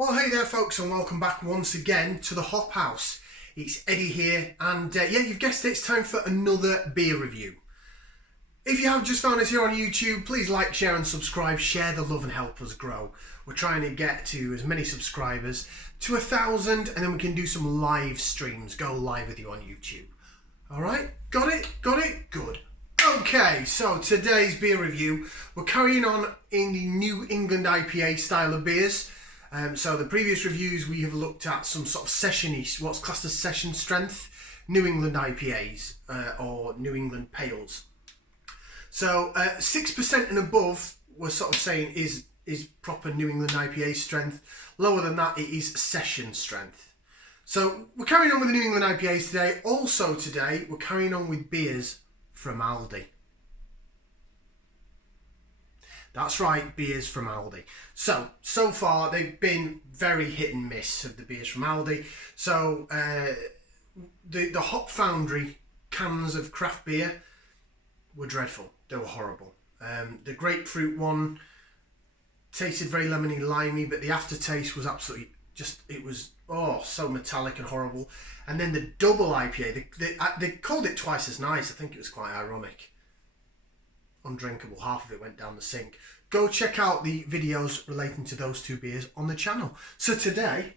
Well, hey there folks, and welcome back once again to the Hop House. It's Eddie here, and yeah, you've guessed it, it's time for another beer review. If you have just found us here on YouTube, please like, share and subscribe. Share the love and help us grow. We're trying to get to as many subscribers, to 1,000, and then we can do some live streams, go live with you on YouTube. Alright, got it? Good. Okay, so today's beer review, we're carrying on in the New England IPA style of beers. So the previous reviews we have looked at some sort of session-y, what's classed as session strength, New England IPAs or New England Pales. So 6% and above we're sort of saying is proper New England IPA strength. Lower than that it is session strength. So we're carrying on with the New England IPAs today. Also today we're carrying on with beers from Aldi. That's right, beers from Aldi. So far they've been very hit and miss of the beers from Aldi. So the Hop Foundry cans of craft beer were dreadful. They were horrible. The grapefruit one tasted very lemony, limey, but the aftertaste was absolutely it was so metallic and horrible. And then the double IPA, they called it twice as nice. I think it was quite ironic. Undrinkable, half of it went down the sink. Go check out the videos relating to those two beers on the channel. So today,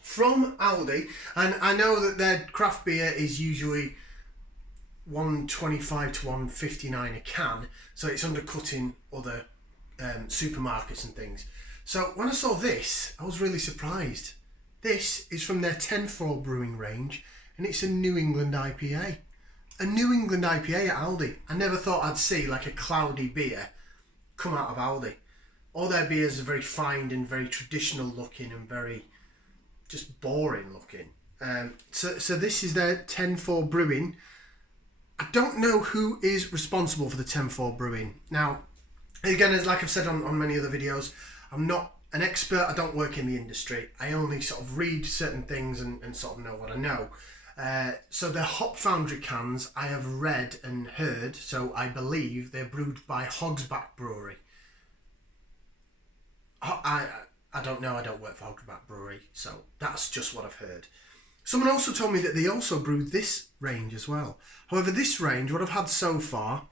from Aldi, and I know that their craft beer is usually $1.25 to $1.59 a can, so it's undercutting other supermarkets and things. So when I saw this, I was really surprised. This is from their 10-4 Brewing range, and it's a New England IPA. A New England IPA at Aldi. I never thought I'd see like a cloudy beer come out of Aldi. All their beers are very fine and very traditional looking and very just boring looking. So this is their 10-4 Brewing. I don't know who is responsible for the 10-4 Brewing. Now, again, as like I've said on many other videos, I'm not an expert. I don't work in the industry. I only sort of read certain things and sort of know what I know. So the Hop Foundry cans I have read and heard, so I believe they're brewed by Hogsback Brewery. I don't know, I don't work for Hogsback Brewery, so that's just what I've heard. Someone also told me that they also brewed this range as well. However, this range, what I've had so far,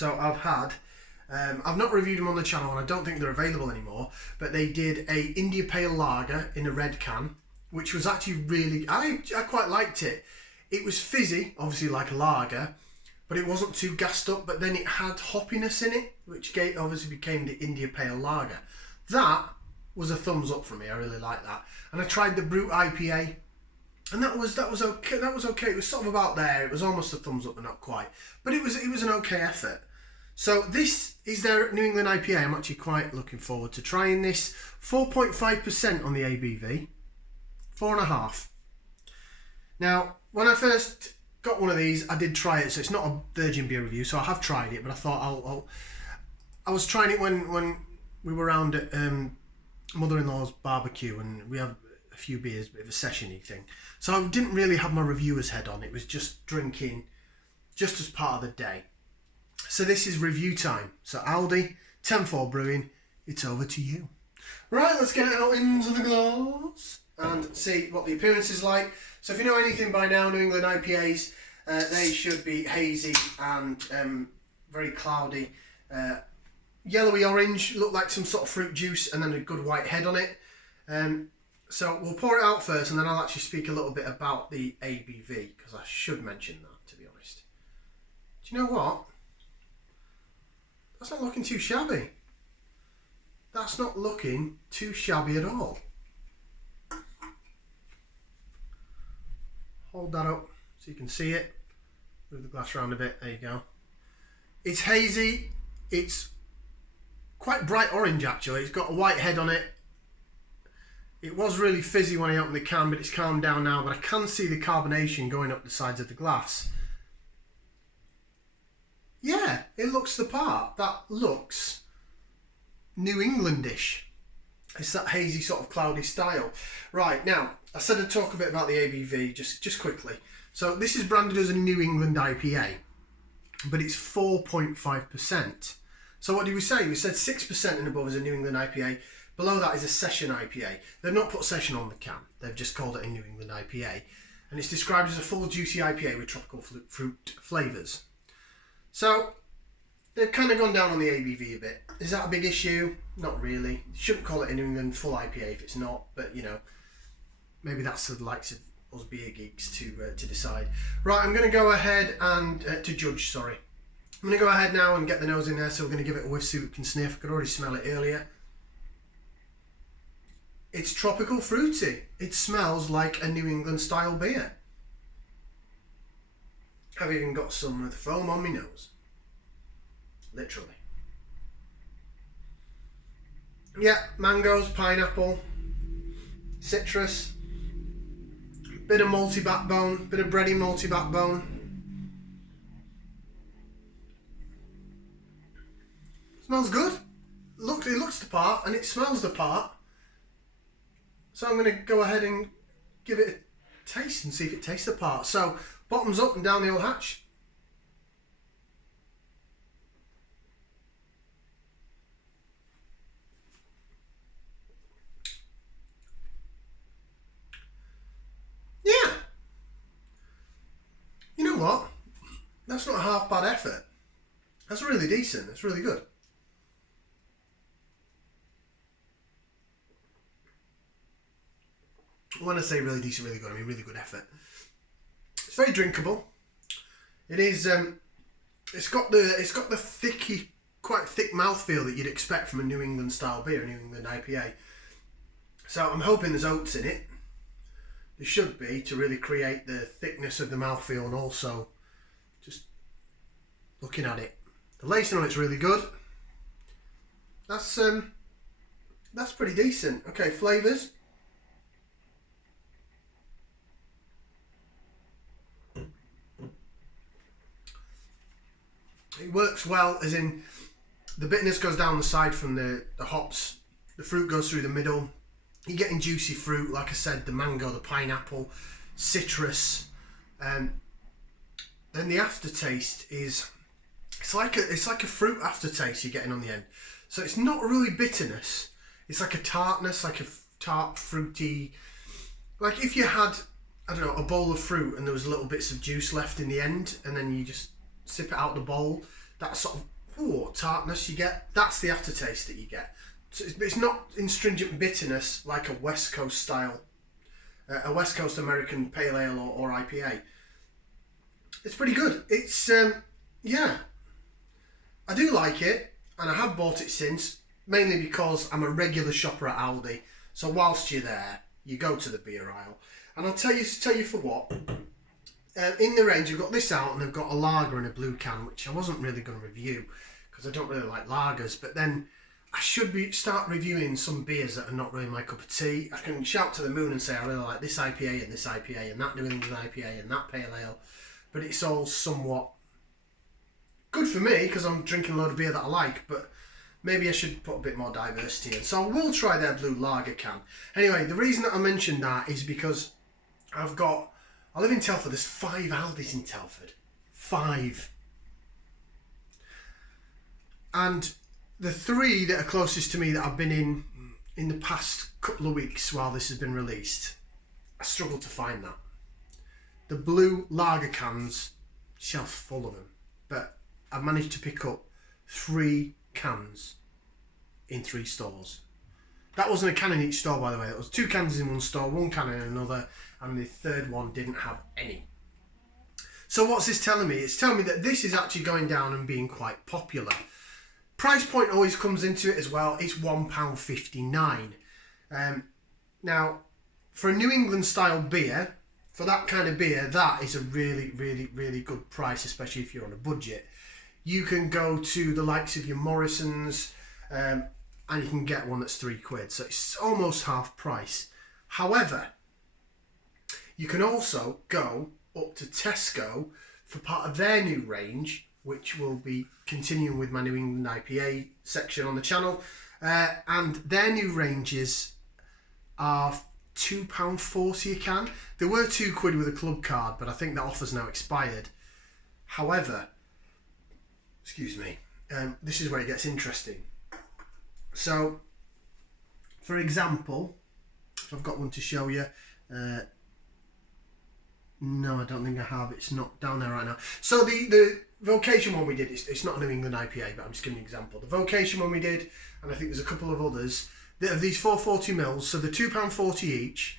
I've not reviewed them on the channel and I don't think they're available anymore, but they did a India Pale Lager in a red can, which was actually really, I quite liked it. It was fizzy, obviously like a lager, but it wasn't too gassed up, but then it had hoppiness in it, which obviously became the India Pale Lager. That was a thumbs up for me, I really liked that. And I tried the Brute IPA, and that was okay. It was sort of about there. It was almost a thumbs up, but not quite. But it was an okay effort. So this is their New England IPA. I'm actually quite looking forward to trying this. 4.5% on the ABV. 4.5. Now, when I first got one of these, I did try it. So it's not a virgin beer review, so I have tried it. But I thought I was trying it when we were around at mother-in-law's barbecue, and we had a few beers, a bit of a session-y thing. So I didn't really have my reviewer's head on. It was just drinking, just as part of the day. So this is review time. So Aldi, 10-4 Brewing, it's over to you. Right, let's get it out into the glass and see what the appearance is like. So if you know anything by now, New England IPAs, they should be hazy and very cloudy. Yellowy orange, look like some sort of fruit juice, and then a good white head on it. So we'll pour it out first, and then I'll actually speak a little bit about the ABV, because I should mention that, to be honest. Do you know what? That's not looking too shabby. That's not looking too shabby at all. Hold that up so you can see it. Move the glass around a bit. There you go. It's hazy. It's quite bright orange actually. It's got a white head on it. It was really fizzy when I opened the can, but it's calmed down now. But I can see the carbonation going up the sides of the glass. Yeah, it looks the part. That looks New Englandish. It's that hazy sort of cloudy style. Right, now, I said I'd talk a bit about the ABV just quickly. So this is branded as a New England IPA, but it's 4.5%. So what did we say? We said 6% and above is a New England IPA. Below that is a Session IPA. They've not put Session on the can. They've just called it a New England IPA. And it's described as a full juicy IPA with tropical fruit flavours. So, they've kind of gone down on the ABV a bit. Is that a big issue? Not really. You shouldn't call it a New England full IPA if it's not, but you know, maybe that's the likes of us beer geeks to decide. Right, I'm going to go ahead and, to judge, sorry. I'm going to go ahead now and get the nose in there, so we're going to give it a whiff, see what we can sniff. I could already smell it earlier. It's tropical fruity. It smells like a New England style beer. I've even got some of the foam on my nose. Literally. Yeah, mangoes, pineapple, citrus, bit of malty backbone, bit of bready malty backbone. Smells good. Look, it looks the part and it smells the part. So I'm going to go ahead and give it a taste and see if it tastes the part. So, bottoms up and down the old hatch. Yeah. You know what? That's not a half bad effort. That's really decent. That's really good. When I say really decent, really good, I mean really good effort. It's very drinkable. It is. It's got the thicky, quite thick mouthfeel that you'd expect from a New England style beer, a New England IPA. So I'm hoping there's oats in it. There should be, to really create the thickness of the mouthfeel, and also just looking at it, the lacing on it's really good. That's pretty decent. Okay, flavours. It works well, as in the bitterness goes down the side from the hops, the fruit goes through the middle. You're getting juicy fruit, like I said, the mango, the pineapple, citrus. Then the aftertaste is, it's like a fruit aftertaste you're getting on the end. So it's not really bitterness. It's like a tartness, like a tart, fruity. Like if you had, I don't know, a bowl of fruit and there was little bits of juice left in the end, and then you just sip it out the bowl, that sort of tartness you get, that's the aftertaste that you get. So it's not in stringent bitterness like a West Coast style, a West Coast American Pale Ale or IPA. It's pretty good. It's, yeah, I do like it, and I have bought it since, mainly because I'm a regular shopper at Aldi. So whilst you're there, you go to the beer aisle, and I'll tell you for what. In the range, you've got this out, and they've got a lager in a blue can, which I wasn't really going to review because I don't really like lagers. But then I should start reviewing some beers that are not really my cup of tea. I can shout to the moon and say I really like this IPA and this IPA and that New England IPA and that Pale Ale, but it's all somewhat good for me because I'm drinking a load of beer that I like. But maybe I should put a bit more diversity in. So I will try their blue lager can. Anyway, the reason that I mentioned that is because I live in Telford. There's 5 Aldis in Telford. 5. And the 3 that are closest to me that I've been in the past couple of weeks while this has been released, I struggle to find that. The blue lager cans, shelf full of them. But I've managed to pick up 3 cans in 3 stores. That wasn't a can in each store, by the way. It was 2 cans in one store, 1 can in another, and the third one didn't have any. So what's this telling me? It's telling me that this is actually going down and being quite popular. Price point always comes into it as well. It's £1.59. Now, for a New England style beer, for that kind of beer, that is a really, really, really good price, especially if you're on a budget. You can go to the likes of your Morrison's, and you can get one that's £3, so it's almost half price. However, you can also go up to Tesco for part of their new range, which will be continuing with my New England IPA section on the channel, and their new ranges are £2.40 a can. They were £2 with a club card, but I think that offer's now expired. However, excuse me, this is where it gets interesting. So for example, if I've got one to show you, no, I don't think I have. It's not down there right now. So the Vocation one we did, it's not a New England IPA, but I'm just giving you an example. The Vocation one we did, and I think there's a couple of others, of these 440 mils, so they're £2.40 each.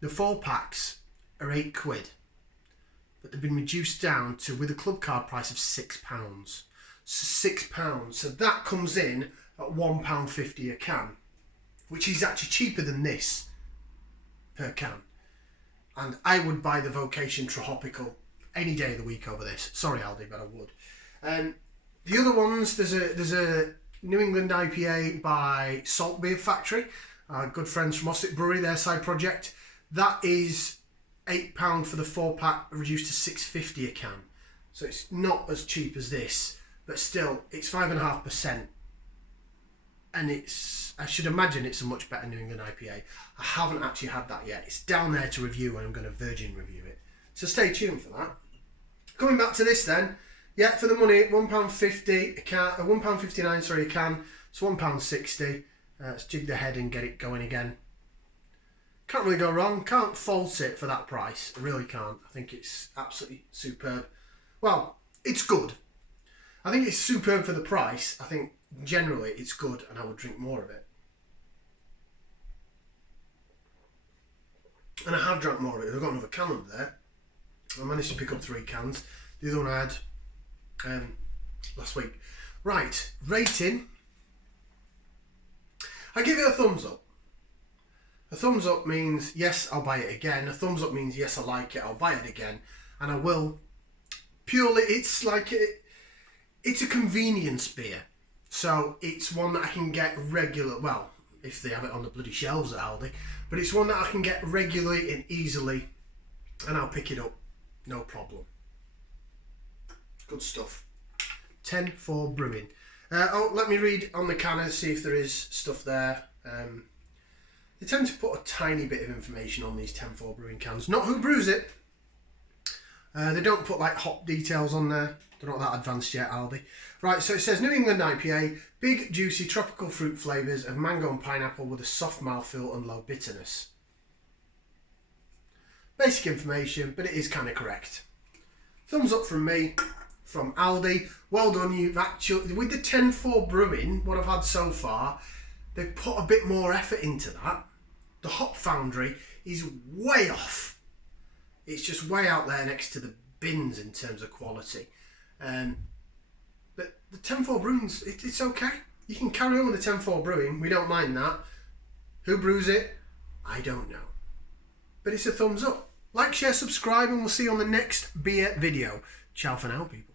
The 4 packs are £8, but they've been reduced down to, with a club card price of £6. So £6. So that comes in at £1.50 a can, which is actually cheaper than this per can. And I would buy the Vocation Tropical any day of the week over this. Sorry, Aldi, but I would. The other ones, there's a New England IPA by Salt Beer Factory, good friends from Ossett Brewery, their side project. That is £8 for the 4 pack, reduced to £6.50 a can. So it's not as cheap as this, but still, it's 5.5%. And I should imagine it's a much better New England IPA. I haven't actually had that yet. It's down there to review, and I'm going to virgin review it. So stay tuned for that. Coming back to this then, yeah, for the money, £1.50 a can, £1.59, sorry, a can. It's £1.60. Let's jig the head and get it going again. Can't really go wrong. Can't fault it for that price. I really can't. I think it's absolutely superb. Well, it's good. I think it's superb for the price. I think generally it's good, and I would drink more of it. And I have drank more of it. I've got another can under there. I managed to pick up 3 cans. The other one I had last week. Right, rating. I give it a thumbs up. A thumbs up means yes, I'll buy it again. A thumbs up means yes, I like it, I'll buy it again. And I will. Purely, it's like it's a convenience beer. So it's one that I can get regular, well, if they have it on the bloody shelves at Aldi, but it's one that I can get regularly and easily, and I'll pick it up, no problem. Good stuff. 10-4 Brewing. Let me read on the can and see if there is stuff there. They tend to put a tiny bit of information on these 10-4 Brewing cans. Not who brews it. They don't put like hop details on there. They're not that advanced yet, Aldi. Right, so it says New England IPA, big, juicy, tropical fruit flavours of mango and pineapple with a soft mouthfeel and low bitterness. Basic information, but it is kind of correct. Thumbs up from me, from Aldi. Well done, you've actually, with the 10-4 Brewing, what I've had so far, they've put a bit more effort into that. The hop foundry is way off. It's just way out there next to the bins in terms of quality. But the 10-4 Brewing's, it's okay. You can carry on with the 10-4 Brewing. We don't mind that. Who brews it? I don't know. But it's a thumbs up. Like, share, subscribe, and we'll see you on the next beer video. Ciao for now, people.